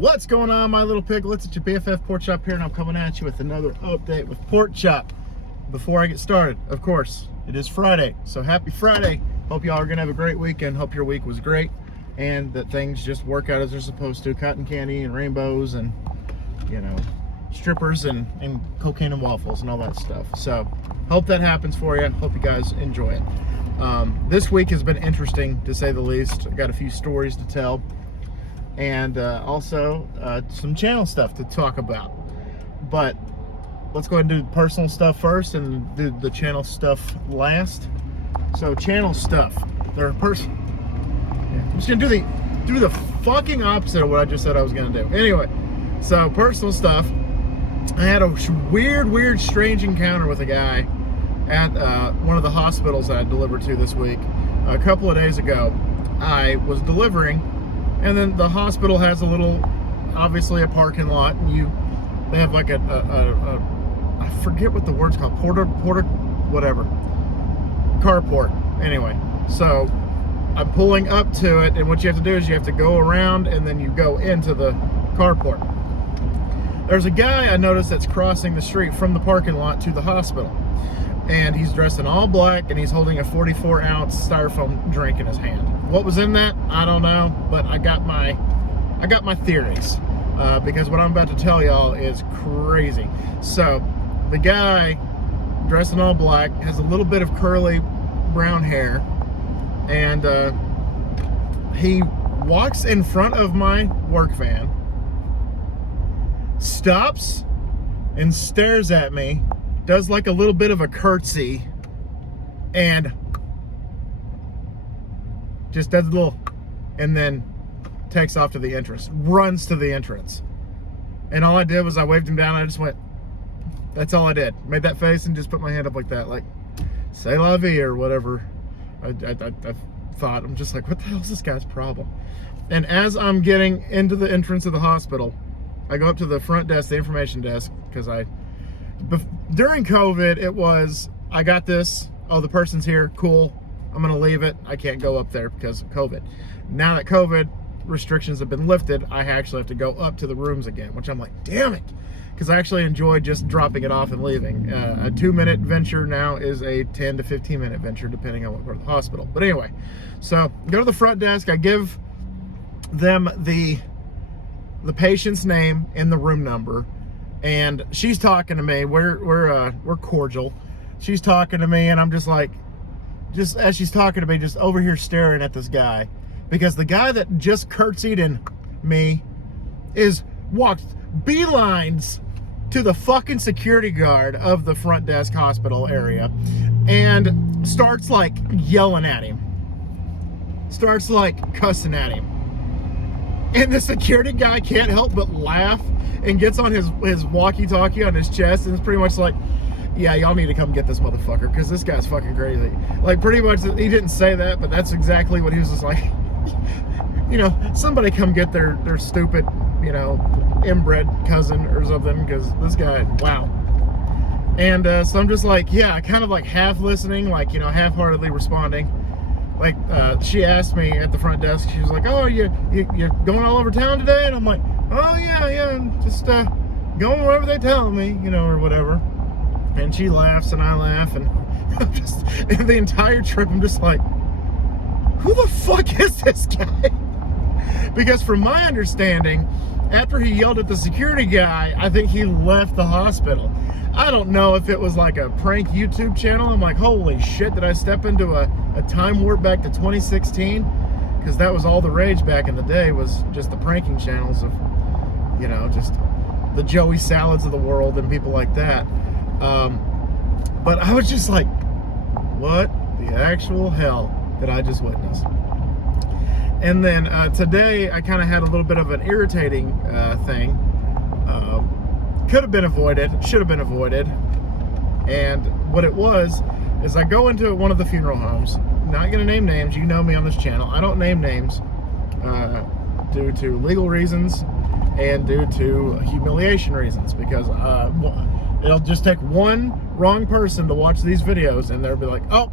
What's going on, my little piglets? It's your BFF Pork Chop here, and I'm coming at you with another update with Pork Chop. Before I get started, of course, it is Friday, so happy Friday. Hope y'all are gonna have a great weekend. Hope your week was great and that things just work out as they're supposed to. Cotton candy and rainbows and, you know, strippers and cocaine and waffles and all that stuff. So hope that happens for you. Hope you guys enjoy it. This week has been interesting, to say the least. I got a few stories to tell, and also some channel stuff to talk about. But let's go ahead and do personal stuff first and do the channel stuff last. So channel stuff. I'm just gonna do the fucking opposite of what I just said I was gonna do. Anyway, so personal stuff. I had a weird, strange encounter with a guy at one of the hospitals that I delivered to this week. A couple of days ago, I was delivering, and then the hospital has a little, obviously a parking lot, and they have like a I forget what the word's called, porter, whatever, carport. Anyway, so I'm pulling up to it, and what you have to do is you have to go around, and then you go into the carport. There's a guy I noticed that's crossing the street from the parking lot to the hospital, and he's dressed in all black, and he's holding a 44-ounce styrofoam drink in his hand. What was in that, I don't know, but I got my theories, because what I'm about to tell y'all is crazy. So the guy dressed in all black has a little bit of curly brown hair, and he walks in front of my work van, stops and stares at me, does like a little bit of a curtsy, and just does a little, and then takes off to the entrance, runs to the entrance. And all I did was I waved him down. I just went, that's all I did. Made that face and just put my hand up like that, like, c'est la vie or whatever. I thought, I'm just like, what the hell is this guy's problem? And as I'm getting into the entrance of the hospital, I go up to the front desk, the information desk, because during COVID, it was, I got this, oh, the person's here, cool, I'm gonna leave it, I can't go up there because of COVID. Now that COVID restrictions have been lifted, I actually have to go up to the rooms again, which I'm like, damn it, because I actually enjoy just dropping it off and leaving. A 2-minute venture now is a 10 to 15-minute venture, depending on what part of the hospital. But anyway, so go to the front desk, I give them the patient's name and the room number, and she's talking to me. We're cordial. She's talking to me, and I'm just like, just as she's talking to me, just over here staring at this guy, because the guy that just curtsied in me walked beelines to the fucking security guard of the front desk hospital area, and starts like yelling at him, starts like cussing at him. And the security guy can't help but laugh and gets on his walkie-talkie on his chest, and it's pretty much like, yeah, y'all need to come get this motherfucker, because this guy's fucking crazy. Like, pretty much, he didn't say that, but that's exactly what he was just like, you know, somebody come get their stupid, you know, inbred cousin or something, because this guy, wow. And so I'm just like, yeah, kind of like half listening, like, you know, half-heartedly responding. Like, she asked me at the front desk, she was like, oh, you're going all over town today? And I'm like, oh, yeah, just going wherever they tell me, you know, or whatever. And she laughs and I laugh, and I'm just, and the entire trip, I'm just like, who the fuck is this guy? Because from my understanding, after he yelled at the security guy, I think he left the hospital. I don't know if it was like a prank YouTube channel. I'm like, holy shit, did I step into a time warp back to 2016? Because that was all the rage back in the day, was just the pranking channels of, you know, just the Joey Salads of the world and people like that. But I was just like, what the actual hell did I just witness? And then today I kind of had a little bit of an irritating thing. Could have been avoided, should have been avoided. And what it was is I go into one of the funeral homes, not gonna name names, you know me on this channel, I don't name names due to legal reasons and due to humiliation reasons, because it'll just take one wrong person to watch these videos and they'll be like, oh,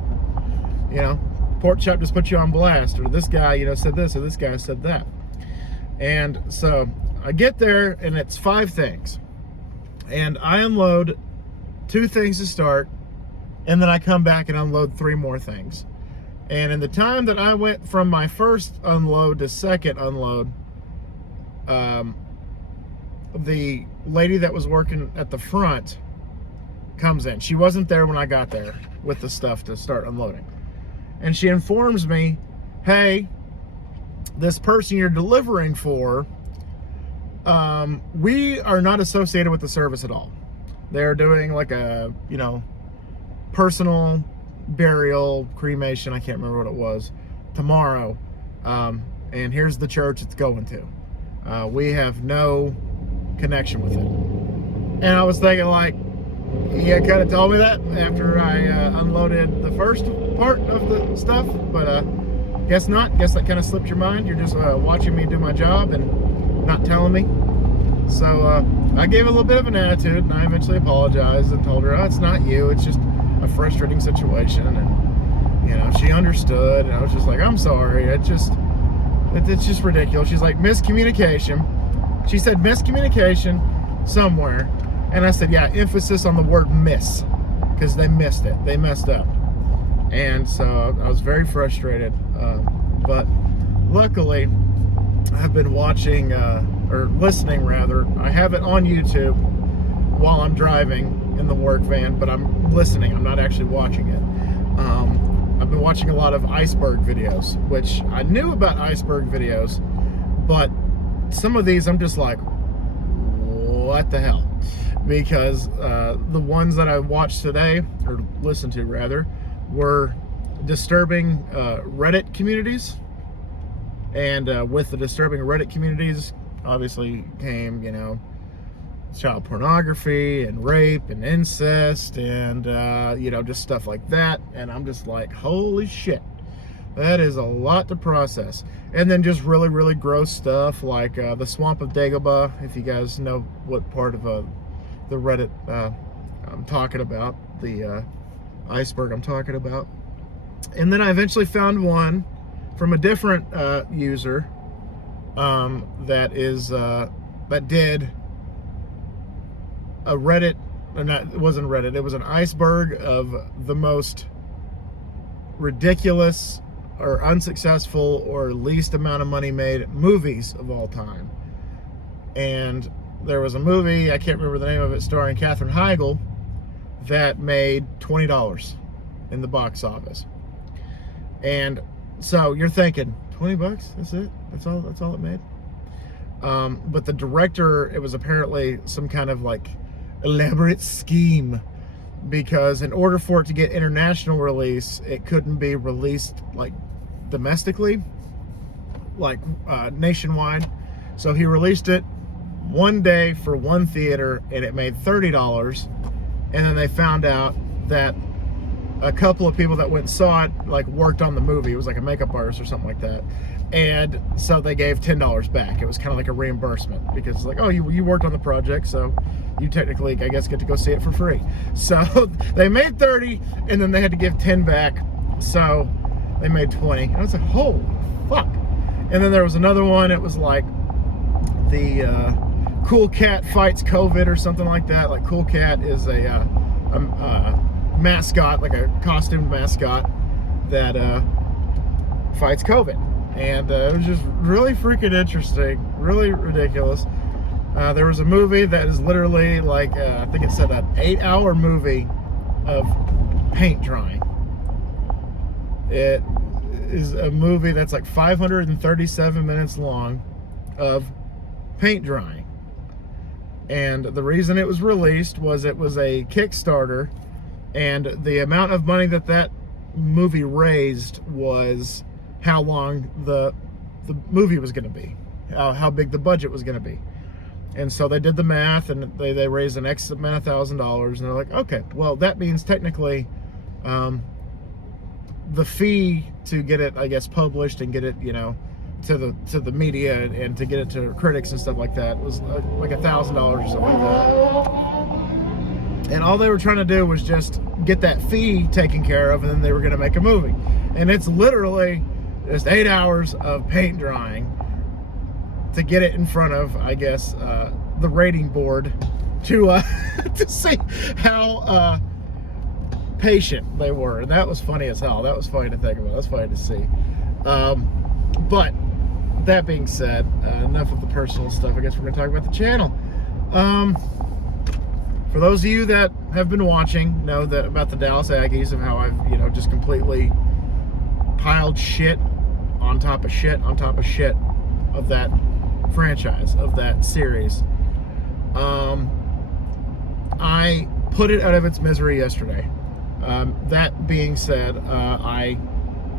you know, Pork Chop just put you on blast, or this guy, you know, said this, or this guy said that. And so I get there and it's 5 things. And I unload 2 things to start, and then I come back and unload 3 more things. And in the time that I went from my first unload to second unload, the lady that was working at the front comes in. She wasn't there when I got there with the stuff to start unloading. And she informs me, hey, this person you're delivering for, we are not associated with the service at all. They're doing like a, personal burial, cremation, I can't remember what it was, tomorrow. And here's the church it's going to. We have no connection with it. And I was thinking, like, you kind of told me that after I unloaded the first part of the stuff, but guess not. Guess that kind of slipped your mind. You're just watching me do my job and not telling me. So I gave a little bit of an attitude, and I eventually apologized and told her, oh, it's not you, it's just a frustrating situation. And she understood, and I was just like, I'm sorry, it's just ridiculous. She's like, miscommunication. She said miscommunication somewhere, and I said, yeah, emphasis on the word miss, because they missed it, they messed up. And so I was very frustrated, but luckily I've been watching, or listening rather, I have it on YouTube while I'm driving in the work van, but I'm listening, I'm not actually watching it. I've been watching a lot of Iceberg videos, which I knew about Iceberg videos, but some of these I'm just like, what the hell? Because the ones that I watched today, or listened to rather, were disturbing Reddit communities. And with the disturbing Reddit communities, obviously came, child pornography and rape and incest and, just stuff like that. And I'm just like, holy shit, that is a lot to process. And then just really, really gross stuff like the Swamp of Dagobah, if you guys know what part of the Reddit I'm talking about, the Iceberg I'm talking about. And then I eventually found one from a different user that did a Reddit, it wasn't Reddit, it was an iceberg of the most ridiculous or unsuccessful or least amount of money made movies of all time. And there was a movie, I can't remember the name of it, starring Katherine Heigl, that made $20 in the box office. And so you're thinking, 20 bucks, that's it? That's all it made? But the director, it was apparently some kind of like elaborate scheme, because in order for it to get international release, it couldn't be released like domestically, like nationwide. So he released it one day for one theater, and it made $30. And then they found out that a couple of people that went and saw it like worked on the movie. It was like a makeup artist or something like that. And so they gave $10 back. It was kind of like a reimbursement, because it's like, oh, you worked on the project, so you technically, I guess, get to go see it for free. So they made 30, and then they had to give 10 back. So they made 20. And I was like, holy fuck. And then there was another one. It was like the Cool Cat fights COVID or something like that. Like Cool Cat is a mascot, like a costumed mascot that fights COVID. And it was just really freaking interesting, really ridiculous. There was a movie that is literally like, I think it said an 8-hour movie of paint drying. It is a movie that's like 537 minutes long of paint drying. And the reason it was released was it was a Kickstarter, and the amount of money that movie raised was how long the movie was going to be, how big the budget was going to be. And so they did the math, and they raised an X amount of $1,000, and they're like, okay, well, that means technically the fee to get it, I guess, published and get it, to the media and to get it to critics and stuff like that was like $1,000 or something like that. And all they were trying to do was just get that fee taken care of, and then they were going to make a movie. And it's literally just 8 hours of paint drying to get it in front of, I guess, the rating board to to see how patient they were. And that was funny as hell. That was funny to think about. That was funny to see. But that being said, enough of the personal stuff. I guess we're going to talk about the channel. For those of you that have been watching, know that about the Dallas Aggies, of how I've, you know, just completely piled shit on top of shit on top of shit of that franchise, of that series. I put it out of its misery yesterday. That being said, I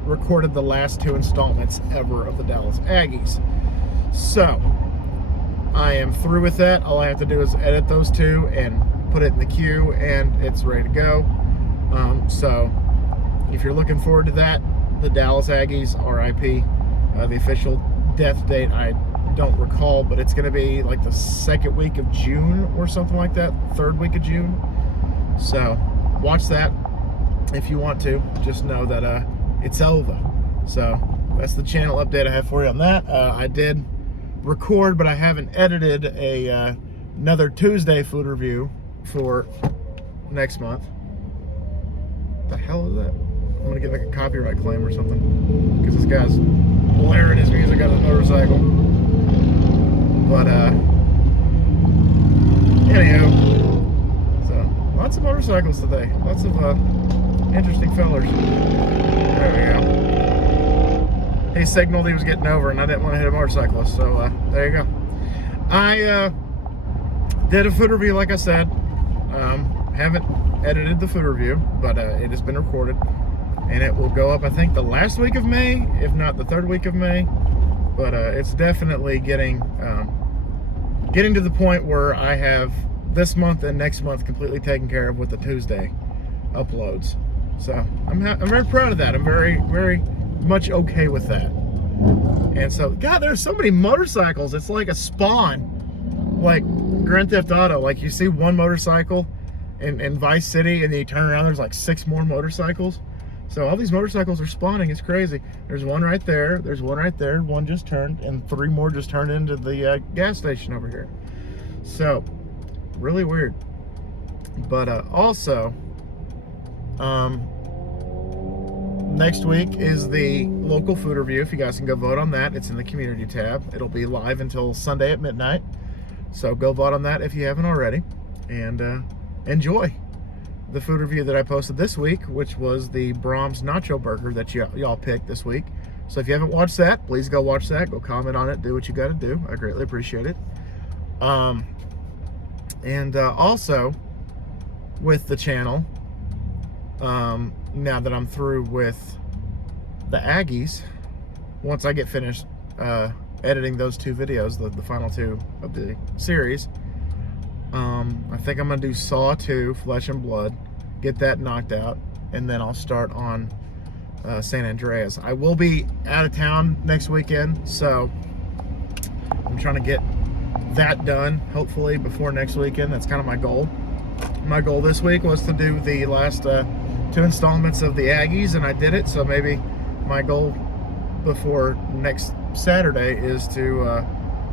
recorded the last 2 installments ever of the Dallas Aggies. So, I am through with that. All I have to do is edit those 2 and put it in the queue, and it's ready to go. So, if you're looking forward to that, the Dallas Aggies, RIP, the official death date, I don't recall, but it's going to be like the 2nd week of June or something like that, 3rd week of June. So, watch that if you want to. Just know that it's over. So, that's the channel update I have for you on that. I did record, but I haven't edited another Tuesday food review for next month. What the hell is that? I'm gonna get like a copyright claim or something, because this guy's blaring his music on his motorcycle. But anyhow, so lots of motorcycles today, lots of interesting fellers. There we go. He signaled he was getting over, and I didn't want to hit a motorcyclist, so there you go. I did a food review, like I said. Haven't edited the food review, but it has been recorded, and it will go up, I think, the last week of May, if not the 3rd week of May. But it's definitely getting to the point where I have this month and next month completely taken care of with the Tuesday uploads. So I'm very proud of that. I'm very, very much okay with that. And so, God, there's so many motorcycles. It's like a spawn, like Grand Theft Auto. Like, you see one motorcycle in Vice City, and then you turn around, there's like 6 more motorcycles. So all these motorcycles are spawning. It's crazy. There's one right there. There's one right there. One just turned, and 3 more just turned into the gas station over here. So, really weird. But also, next week is the local food review. If you guys can go vote on that, it's in the community tab. It'll be live until Sunday at midnight. So go vote on that if you haven't already, and enjoy the food review that I posted this week, which was the Brahms Nacho Burger that y'all picked this week. So if you haven't watched that, please go watch that. Go comment on it. Do what you got to do. I greatly appreciate it. Also, with the channel, now that I'm through with the Aggies, once I get finished editing those 2 videos, the final 2 of the series, I think I'm going to do Saw 2, Flesh and Blood, get that knocked out, and then I'll start on San Andreas. I will be out of town next weekend, so I'm trying to get that done, hopefully, before next weekend. That's kind of my goal. My goal this week was to do the last 2 installments of the Aggies, and I did it, so maybe my goal before next Saturday is to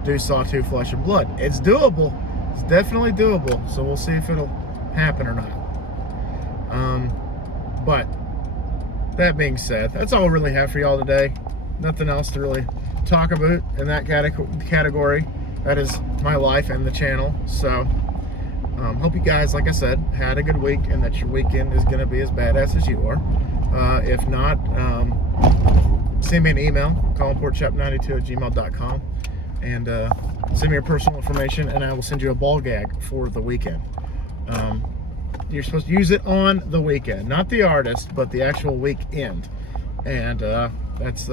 do Saw 2, Flesh and Blood. It's doable. It's definitely doable, so we'll see if it'll happen or not. But that being said, that's all I really have for y'all today. Nothing else to really talk about in that category. That is my life and the channel. So hope you guys, like I said, had a good week, and that your weekend is going to be as badass as you are. If not, send me an email, colinportchop92@gmail.com, and send me your personal information, and I will send you a ball gag for the weekend. You're supposed to use it on the weekend, not the artist, but the actual weekend. And that's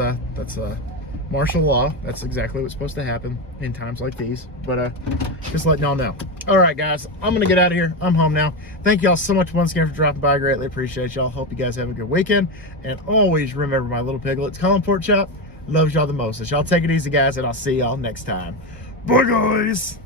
martial law. That's exactly what's supposed to happen in times like these. But just letting y'all know. All right, guys, I'm gonna get out of here. I'm home now. Thank y'all so much once again for dropping by. I greatly appreciate y'all. Hope you guys have a good weekend, and always remember, my little piglets, Colin Pork Chop loves y'all the most. So y'all take it easy, guys, and I'll see y'all next time. Bye, guys.